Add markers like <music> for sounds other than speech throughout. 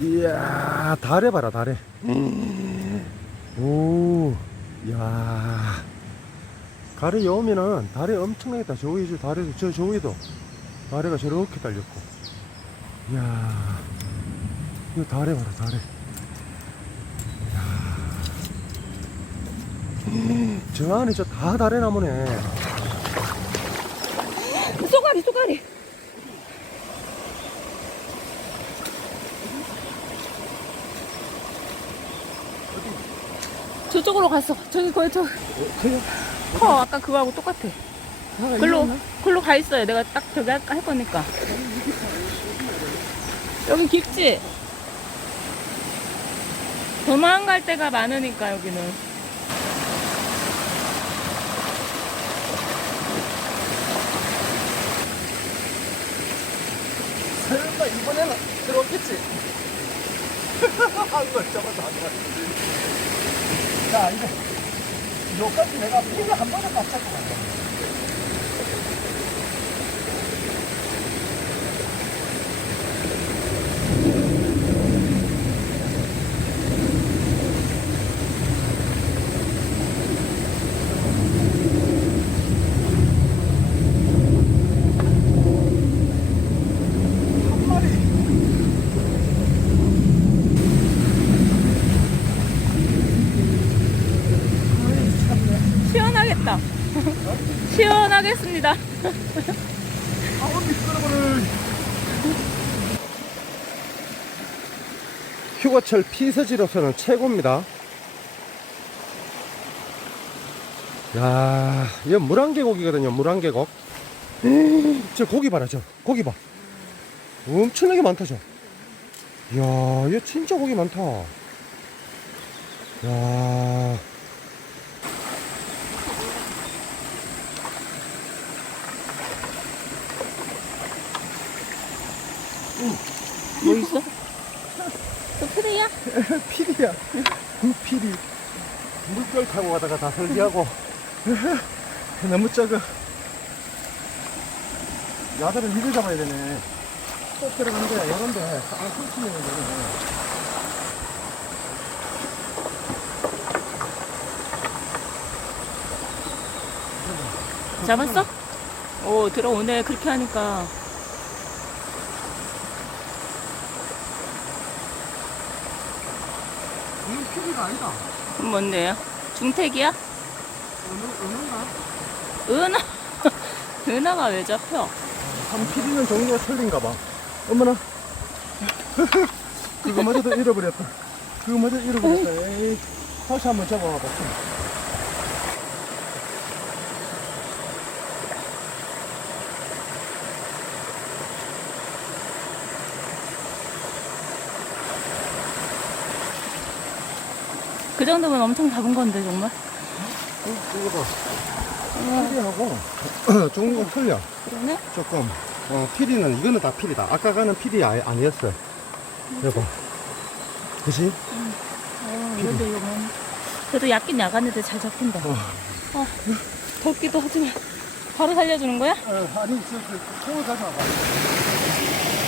이야, 달에 봐라, 달에. 오, 야. 가래 여우면은 달에 엄청나겠다. 저 위에, 저 달에도, 저, 저 위에도. 다래가 저렇게 달렸고. 이야. 이거 달에 봐라, 달에. 이야. 저 안에 저 다 달에 나무네. 쏘가리 쏘가리 저쪽으로 갔어. 저기 거기 저? 커. 아까 그거하고 똑같아. 글로 글로 가 있어요. 내가 딱 저기 할, 할 거니까. 여기 깊지? 도망갈 데가 많으니까 여기는. 설마 이번에는 들어오겠지? <laughs> 한걸 잡아서 안 가. 자, 이제 여기까지 내가 피를 한 번에 딱 잡고 간다. 한 마리. 시원하겠습니다 미끄러버려. 휴가철 피서지로서는 최고입니다. 야, 이거 물안개고기거든요. 물안개곡. 저 고기 봐라, 저 고기 봐. 엄청나게 많다, 저. 야, 이거 진짜 고기 많다. 야. 뭐 있어? 또 프레야? <laughs> 피리야. 구피리. 물결 타고 가다가 다 설기하고. <laughs> 너무 작아. 야들은 이걸 잡아야 되네. 꼭 들어가는데, 이런데, 안 끊기면 되네. 잡았어? 오 들어 오네 그렇게 하니까 이건 피리가 아니다. 뭔데요? 중택이야? 어느, 어느가? 은하 <laughs> 은하가 왜 잡혀? 한 피리는 종류가 틀린가 봐. 어머나. 그거마저도 잃어버렸다. 그거마저 잃어버렸다. 에이, 다시 한번 잡아봐. 그 정도면 엄청 잡은 건데 정말 이거 봐. 피리하고 종류가 <clears throat> 틀려. 그러네? 조금. 어, 피리는, 이거는 다 피리다. 아까 가는 피리 아예 아니었어. 여보. 그지? 어, 그래도 이거 뭐 그래도 약긴 약한데 잘 잡힌다 어. 어, 덥기도 하지만 바로 살려주는 거야? 어, 아니, 저, 그, 통을 가져와봐.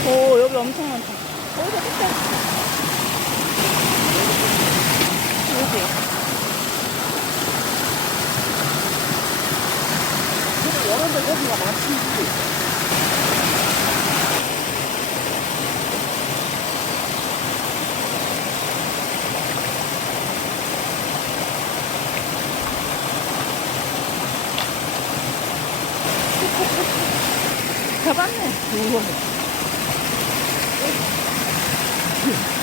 오 여기 엄청 많다 어디서 끝 에 여기 근데 여러 데 고기가 많지. 잡았네 우와. <laughs>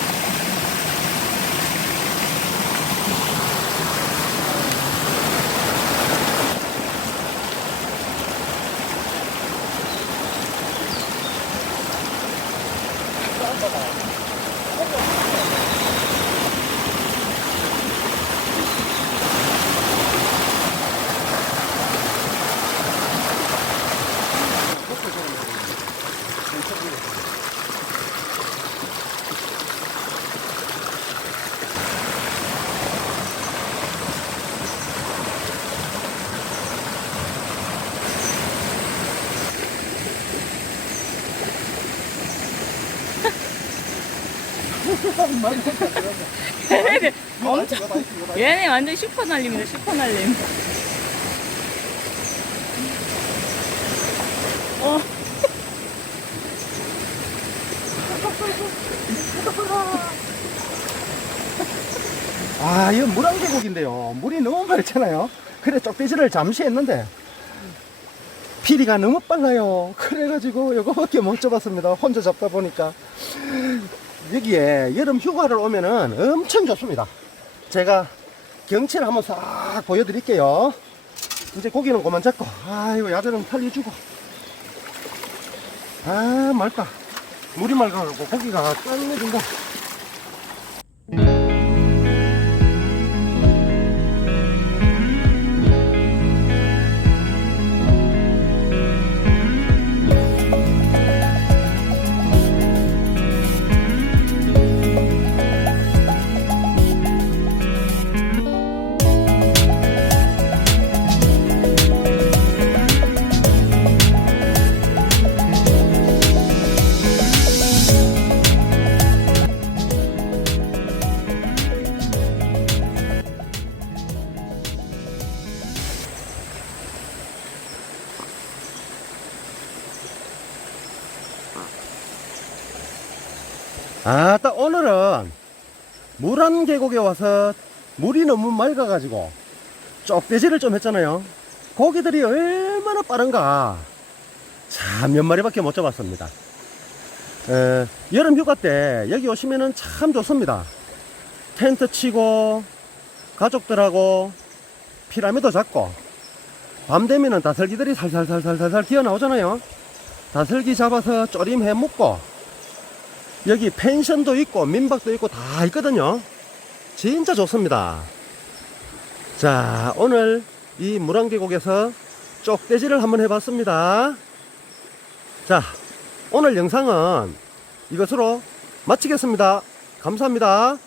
얘네들 엄청 얘네 완전 슈퍼 날림이다 슈퍼 날림 어 아, 이거 물안 계곡인데요. 물이 너무 많잖아요. 그래, 쪽대지를 잠시 했는데, 피리가 너무 빨라요. 그래가지고, 이거밖에 못 잡았습니다. 혼자 잡다 보니까. 여기에 여름 휴가를 오면은 엄청 좋습니다. 제가 경치를 한번 싹 보여드릴게요. 이제 고기는 그만 잡고, 아이고, 야들은 살려주고. 아, 맑다. 물이 맑아가지고 고기가 끝내준다. 아, 딱 오늘은 물안 계곡에 와서 물이 너무 맑아가지고 쪽대지를 좀 했잖아요. 고기들이 얼마나 빠른가. 참, 몇 마리밖에 못 잡았습니다. 에, 여름 휴가 때 여기 오시면은 참 좋습니다. 텐트 치고, 가족들하고 피라미드 잡고, 밤 되면은 다슬기들이 살살살살살살 기어 나오잖아요. 다슬기 잡아서 조림 해 먹고, 여기 펜션도 있고 민박도 있고 다 있거든요. 진짜 좋습니다. 자, 오늘 이 물안계곡에서 쪽대지를 한번 해봤습니다. 자, 오늘 영상은 이것으로 마치겠습니다. 감사합니다.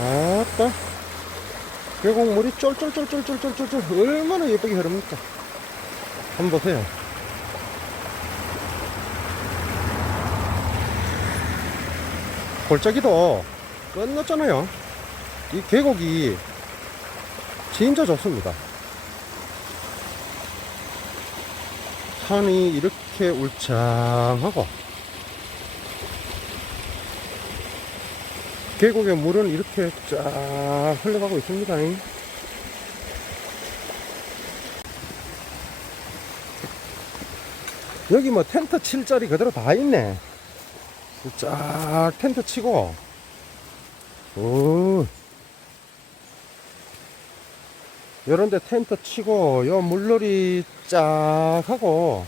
아따, 계곡물이 쫄쫄쫄쫄쫄쫄쫄 얼마나 예쁘게 흐릅니까? 한번 보세요. 골짜기도 끝났잖아요. 이 계곡이 진짜 좋습니다. 산이 이렇게 울창하고 계곡의 물은 이렇게 쫙 흘러가고 있습니다. 여기 뭐 텐트 칠 자리 그대로 다 있네. 쫙 텐트 치고. 오 요런데 텐트 치고 요 물놀이 쫙 하고